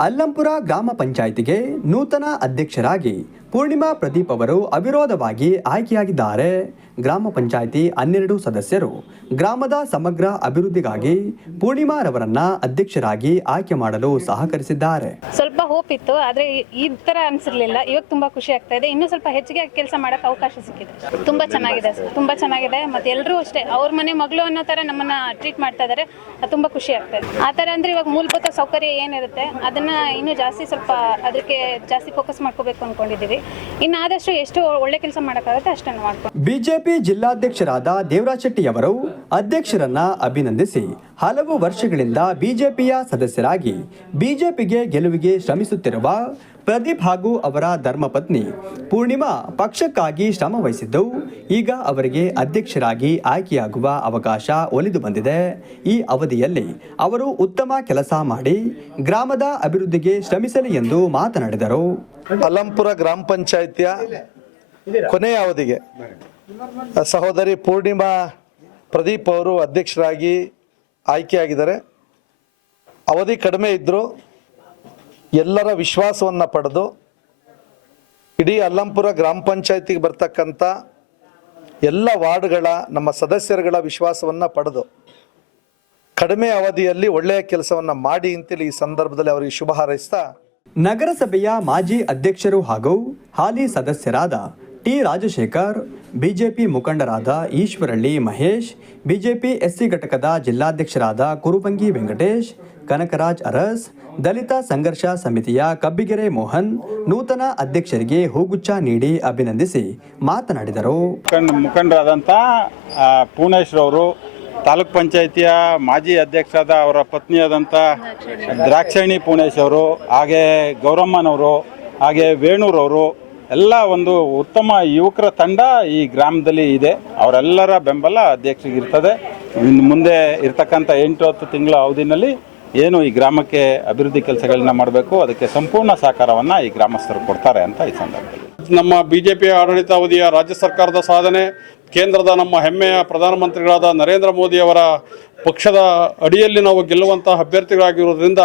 ಅಲ್ಲಂಪುರ ಗ್ರಾಮ ಪಂಚಾಯಿತಿಗೆ ನೂತನ ಅಧ್ಯಕ್ಷರಾಗಿ ಪೂರ್ಣಿಮಾ ಪ್ರದೀಪ್ ಅವರು ಅವಿರೋಧವಾಗಿ ಆಯ್ಕೆಯಾಗಿದ್ದಾರೆ. ಗ್ರಾಮ ಪಂಚಾಯಿತಿ ಹನ್ನೆರಡು ಸದಸ್ಯರು. ಗ್ರಾಮದ ಸಮಗ್ರ ಅಭಿವೃದ್ಧಿಗಾಗಿ ಪೂರ್ಣಿಮಾರವರನ್ನ ಅಧ್ಯಕ್ಷರಾಗಿ ಆಯ್ಕೆ ಮಾಡಲು ಸಹಕರಿಸಿದ್ದಾರೆ. ಸ್ವಲ್ಪ ಹೋಪ್ ಇತ್ತು ಆದ್ರೆ ಈ ತರ ಅನ್ಸಿರ್ಲಿಲ್ಲ. ಇವಾಗ ತುಂಬಾ ಖುಷಿ ಆಗ್ತಾ ಇದೆ. ಇನ್ನೂ ಸ್ವಲ್ಪ ಹೆಚ್ಚಿಗೆ ಕೆಲಸ ಮಾಡೋಕ್ಕೆ ಅವಕಾಶ ಸಿಕ್ಕಿದೆ. ತುಂಬಾ ಚೆನ್ನಾಗಿದೆ ಸರ್ ತುಂಬ ಚೆನ್ನಾಗಿದೆ. ಮತ್ತೆ ಎಲ್ಲರೂ ಅಷ್ಟೇ ಅವ್ರ ಮನೆ ಮಗಳು ಅನ್ನೋ ತರ ನಮ್ಮನ್ನ ಟ್ರೀಟ್ ಮಾಡ್ತಾ ಇದ್ದಾರೆ ಅದು ತುಂಬ ಖುಷಿ ಆಗ್ತಾ ಇದೆ. ಆ ಥರ ಅಂದರೆ ಇವಾಗ ಮೂಲಭೂತ ಸೌಕರ್ಯ ಏನಿರುತ್ತೆ ಅದನ್ನ ಇನ್ನೂ ಜಾಸ್ತಿ ಸ್ವಲ್ಪ ಅದಕ್ಕೆ ಜಾಸ್ತಿ ಫೋಕಸ್ ಮಾಡ್ಕೋಬೇಕು ಅನ್ಕೊಂಡಿದೀವಿ. ಇನ್ನು ಆದಷ್ಟು ಎಷ್ಟು ಒಳ್ಳೆ ಕೆಲಸ ಮಾಡೋಕ್ಕಾಗುತ್ತೆ ಅಷ್ಟನ್ನು ಮಾಡ್ಕೊಂಡು ಬಿಜೆಪಿ ಜಿಲ್ಲಾಧ್ಯಕ್ಷರಾದ ದೇವರಾಜ್ ಶೆಟ್ಟಿಯವರು ಅಧ್ಯಕ್ಷರನ್ನ ಅಭಿನಂದಿಸಿ ಹಲವು ವರ್ಷಗಳಿಂದ ಬಿಜೆಪಿಯ ಸದಸ್ಯರಾಗಿ ಬಿಜೆಪಿಗೆ ಗೆಲುವಿಗೆ ಶ್ರಮಿಸುತ್ತಿರುವ ಪ್ರದೀಪ್ ಹಾಗೂ ಅವರ ಧರ್ಮಪತ್ನಿ ಪೂರ್ಣಿಮಾ ಪಕ್ಷಕ್ಕಾಗಿ ಶ್ರಮ ವಹಿಸಿದ್ದು, ಈಗ ಅವರಿಗೆ ಅಧ್ಯಕ್ಷರಾಗಿ ಆಯ್ಕೆಯಾಗುವ ಅವಕಾಶ ಒಲಿದು ಬಂದಿದೆ. ಈ ಅವಧಿಯಲ್ಲಿ ಅವರು ಉತ್ತಮ ಕೆಲಸ ಮಾಡಿ ಗ್ರಾಮದ ಅಭಿವೃದ್ಧಿಗೆ ಶ್ರಮಿಸಲಿ ಎಂದು ಮಾತನಾಡಿದರು. ಅಲಂಪುರ ಗ್ರಾಮ ಪಂಚಾಯಿತಿಯ ಕೊನೆಯ ಅವಧಿಗೆ ಸಹೋದರಿ ಪೂರ್ಣಿಮಾ ಪ್ರದೀಪ್ ಅವರು ಅಧ್ಯಕ್ಷರಾಗಿ ಆಯ್ಕೆಯಾಗಿದ್ದಾರೆ. ಅವಧಿ ಕಡಿಮೆ ಇದ್ದರೂ ಎಲ್ಲರ ವಿಶ್ವಾಸವನ್ನು ಪಡೆದು ಇಡೀ ಅಲ್ಲಂಪುರ ಗ್ರಾಮ ಪಂಚಾಯತಿಗೆ ಬರ್ತಕ್ಕಂಥ ಎಲ್ಲ ವಾರ್ಡ್ಗಳ ನಮ್ಮ ಸದಸ್ಯರುಗಳ ವಿಶ್ವಾಸವನ್ನು ಪಡೆದು ಕಡಿಮೆ ಅವಧಿಯಲ್ಲಿ ಒಳ್ಳೆಯ ಕೆಲಸವನ್ನು ಮಾಡಿ ಅಂತೇಳಿ ಈ ಸಂದರ್ಭದಲ್ಲಿ ಅವರಿಗೆ ಶುಭ ಹಾರೈಸ್ತಾ ನಗರಸಭೆಯ ಮಾಜಿ ಅಧ್ಯಕ್ಷರು ಹಾಗೂ ಹಾಲಿ ಸದಸ್ಯರಾದ ಟಿ ರಾಜಶೇಖರ್, ಬಿಜೆಪಿ ಮುಖಂಡರಾದ ಈಶ್ವರಳ್ಳಿ ಮಹೇಶ್, ಬಿಜೆಪಿ ಎಸ್ಸಿ ಘಟಕದ ಜಿಲ್ಲಾಧ್ಯಕ್ಷರಾದ ಕುರುಬಂಗಿ ವೆಂಕಟೇಶ್, ಕನಕರಾಜ್ ಅರಸ್, ದಲಿತ ಸಂಘರ್ಷ ಸಮಿತಿಯ ಕಬ್ಬಿಗೆರೆ ಮೋಹನ್, ನೂತನ ಅಧ್ಯಕ್ಷರಿಗೆ ಹೂಗುಚ್ಛ ನೀಡಿ ಅಭಿನಂದಿಸಿ ಮಾತನಾಡಿದರು. ಮುಖಂಡ ಮುಖಂಡರಾದಂಥ ಪೂರ್ಣೇಶ್ ಅವರು, ತಾಲೂಕ್ ಪಂಚಾಯಿತಿಯ ಮಾಜಿ ಅಧ್ಯಕ್ಷರಾದ ಅವರ ಪತ್ನಿಯಾದಂಥ ದ್ರಾಕ್ಷಾಯಣಿ ಪೂರ್ಣೇಶ್ ಅವರು, ಹಾಗೆ ಗೌರಮ್ಮನವರು, ಹಾಗೆ ವೇಣೂರವರು ಎಲ್ಲ ಒಂದು ಉತ್ತಮ ಯುವಕರ ತಂಡ ಈ ಗ್ರಾಮದಲ್ಲಿ ಇದೆ. ಅವರೆಲ್ಲರ ಬೆಂಬಲ ಅಧ್ಯಕ್ಷರಿಗೆ ಇರ್ತದೆ ಇನ್ನು ಮುಂದೆ ಇರ್ತಕ್ಕಂಥ ಎಂಟು ಹತ್ತು ತಿಂಗಳ ಅವಧಿನಲ್ಲಿ ಏನು ಈ ಗ್ರಾಮಕ್ಕೆ ಅಭಿವೃದ್ಧಿ ಕೆಲಸಗಳನ್ನ ಮಾಡಬೇಕು, ಅದಕ್ಕೆ ಸಂಪೂರ್ಣ ಸಹಕಾರವನ್ನು ಈ ಗ್ರಾಮಸ್ಥರು ಕೊಡ್ತಾರೆ ಅಂತ ಈ ಸಂದರ್ಭದಲ್ಲಿ. ನಮ್ಮ ಬಿ ಜೆ ಪಿ ಆಡಳಿತಾವಧಿಯ ರಾಜ್ಯ ಸರ್ಕಾರದ ಸಾಧನೆ, ಕೇಂದ್ರದ ನಮ್ಮ ಹೆಮ್ಮೆಯ ಪ್ರಧಾನಮಂತ್ರಿಗಳಾದ ನರೇಂದ್ರ ಮೋದಿಯವರ ಪಕ್ಷದ ಅಡಿಯಲ್ಲಿ ನಾವು ಗೆಲ್ಲುವಂತಹ ಅಭ್ಯರ್ಥಿಗಳಾಗಿರೋದ್ರಿಂದ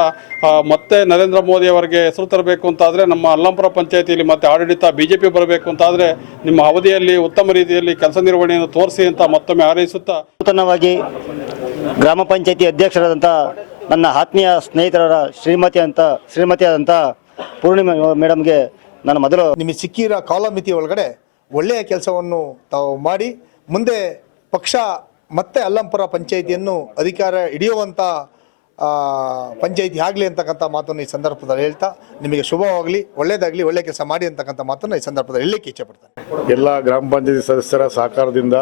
ಮತ್ತೆ ನರೇಂದ್ರ ಮೋದಿ ಅವರಿಗೆ ಹೆಸರು ತರಬೇಕು ಅಂತಾದರೆ ನಮ್ಮ ಅಲ್ಲಂಪುರ ಪಂಚಾಯತಿಯಲ್ಲಿ ಮತ್ತೆ ಆಡಳಿತ ಬಿ ಜೆ ಪಿ ಬರಬೇಕು ಅಂತಾದರೆ ನಿಮ್ಮ ಅವಧಿಯಲ್ಲಿ ಉತ್ತಮ ರೀತಿಯಲ್ಲಿ ಕೆಲಸ ನಿರ್ವಹಣೆಯನ್ನು ತೋರಿಸಿ ಅಂತ ಮತ್ತೊಮ್ಮೆ ಹಾರೈಸುತ್ತಾ. ನೂತನವಾಗಿ ಗ್ರಾಮ ಪಂಚಾಯತಿ ಅಧ್ಯಕ್ಷರಾದಂಥ ನನ್ನ ಆತ್ಮೀಯ ಸ್ನೇಹಿತರ ಶ್ರೀಮತಿ ಅಂತ ಶ್ರೀಮತಿಯಾದಂಥ ಪೂರ್ಣಿಮಾ ಮೇಡಮ್ಗೆ ನಾನು ಮೊದಲು ನಿಮಗೆ ಸಿಕ್ಕಿರೋ ಕಾಲಮಿತಿ ಒಳಗಡೆ ಒಳ್ಳೆಯ ಕೆಲಸವನ್ನು ತಾವು ಮಾಡಿ ಮುಂದೆ ಪಕ್ಷ ಮತ್ತೆ ಅಲ್ಲಂಪುರ ಪಂಚಾಯಿತಿಯನ್ನು ಅಧಿಕಾರ ಹಿಡಿಯುವಂಥ ಪಂಚಾಯಿತಿ ಆಗಲಿ ಅಂತಕ್ಕಂಥ ಮಾತನ್ನು ಈ ಸಂದರ್ಭದಲ್ಲಿ ಹೇಳ್ತಾ, ನಿಮಗೆ ಶುಭವಾಗಲಿ ಒಳ್ಳೆಯದಾಗಲಿ ಒಳ್ಳೆ ಕೆಲಸ ಮಾಡಿ ಅಂತಕ್ಕಂಥ ಮಾತನ್ನು ಈ ಸಂದರ್ಭದಲ್ಲಿ ಹೇಳಲಿಕ್ಕೆ ಇಚ್ಛೆಪಡ್ತೇನೆ ಎಲ್ಲ ಗ್ರಾಮ ಪಂಚಾಯತಿ ಸದಸ್ಯರ ಸಹಕಾರದಿಂದ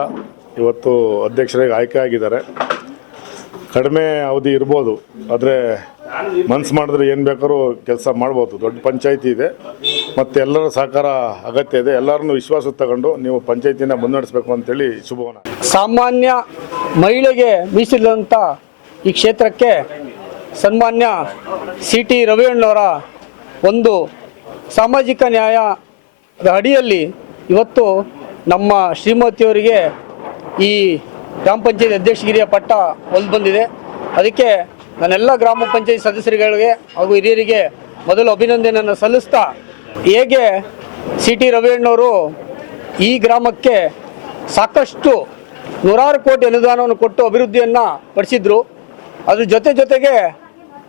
ಇವತ್ತು ಅಧ್ಯಕ್ಷರಾಗಿ ಆಯ್ಕೆ ಆಗಿದ್ದಾರೆ. ಕಡಿಮೆ ಅವಧಿ ಇರ್ಬೋದು, ಆದರೆ ಮನ್ಸು ಮಾಡಿದ್ರೆ ಏನು ಬೇಕಾದ್ರೂ ಕೆಲಸ ಮಾಡ್ಬೋದು. ದೊಡ್ಡ ಪಂಚಾಯಿತಿ ಇದೆ. ಮತ್ತು ಎಲ್ಲರ ಸಹಕಾರ ಅಗತ್ಯ ಇದೆ. ಎಲ್ಲರನ್ನು ವಿಶ್ವಾಸ ತಗೊಂಡು ನೀವು ಪಂಚಾಯತಿನ ಮುನ್ನಡೆಸಬೇಕು ಅಂತೇಳಿ ಶುಭವನ. ಸಾಮಾನ್ಯ ಮಹಿಳೆಗೆ ಮೀಸಲಿದಂಥ ಈ ಕ್ಷೇತ್ರಕ್ಕೆ ಸನ್ಮಾನ್ಯ ಸಿ ಟಿ ರವಿಯಣ್ಣವರ ಒಂದು ಸಾಮಾಜಿಕ ನ್ಯಾಯದ ಅಡಿಯಲ್ಲಿ ಇವತ್ತು ನಮ್ಮ ಶ್ರೀಮತಿಯವರಿಗೆ ಈ ಗ್ರಾಮ ಪಂಚಾಯತ್ ಅಧ್ಯಕ್ಷಗಿರಿಯ ಪಟ್ಟ ಒಲ್ದು ಬಂದಿದೆ. ಅದಕ್ಕೆ ನಾನೆಲ್ಲ ಗ್ರಾಮ ಪಂಚಾಯತ್ ಸದಸ್ಯರುಗಳಿಗೆ ಹಾಗೂ ಹಿರಿಯರಿಗೆ ಮೊದಲು ಅಭಿನಂದನೆಯನ್ನು ಸಲ್ಲಿಸ್ತಾ ಹೇಗೆ ಸಿ ಟಿ ರವಿಯಣ್ಣವರು ಈ ಗ್ರಾಮಕ್ಕೆ ಸಾಕಷ್ಟು ನೂರಾರು ಕೋಟಿ ಅನುದಾನವನ್ನು ಕೊಟ್ಟು ಅಭಿವೃದ್ಧಿಯನ್ನು ಪಡಿಸಿದ್ರು. ಅದ್ರ ಜೊತೆ ಜೊತೆಗೆ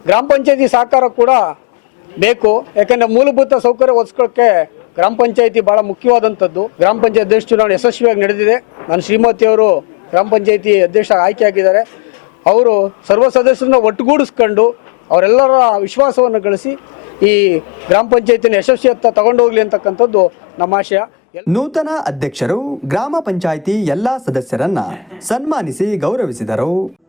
ಗ್ರಾಮ ಪಂಚಾಯತಿ ಸಹಕಾರ ಕೂಡ ಬೇಕು. ಯಾಕಂದರೆ ಮೂಲಭೂತ ಸೌಕರ್ಯ ಒದಗಿಸ್ಕೊಳ್ಳೋಕ್ಕೆ ಗ್ರಾಮ ಪಂಚಾಯತಿ ಭಾಳ ಮುಖ್ಯವಾದಂಥದ್ದು. ಗ್ರಾಮ ಪಂಚಾಯತ್ ಅಧ್ಯಕ್ಷ ಚುನಾವಣೆ ಯಶಸ್ವಿಯಾಗಿ ನಡೆದಿದೆ. ನಾನು ಶ್ರೀಮತಿಯವರು ಗ್ರಾಮ ಪಂಚಾಯತಿ ಅಧ್ಯಕ್ಷ ಆಯ್ಕೆ ಆಗಿದ್ದಾರೆ ಅವರು ಸರ್ವ ಸದಸ್ಯರನ್ನ ಒಟ್ಟುಗೂಡಿಸ್ಕೊಂಡು ಅವರೆಲ್ಲರ ವಿಶ್ವಾಸವನ್ನು ಗಳಿಸಿ ಈ ಗ್ರಾಮ ಪಂಚಾಯತಿನ ಯಶಸ್ವಿಯತ್ತ ತಗೊಂಡೋಗ್ಲಿ ಅಂತಕ್ಕಂಥದ್ದು ನಮ್ಮ ಆಶಯ. ನೂತನ ಅಧ್ಯಕ್ಷರು ಗ್ರಾಮ ಪಂಚಾಯಿತಿ ಎಲ್ಲಾ ಸದಸ್ಯರನ್ನ ಸನ್ಮಾನಿಸಿ ಗೌರವಿಸಿದರು.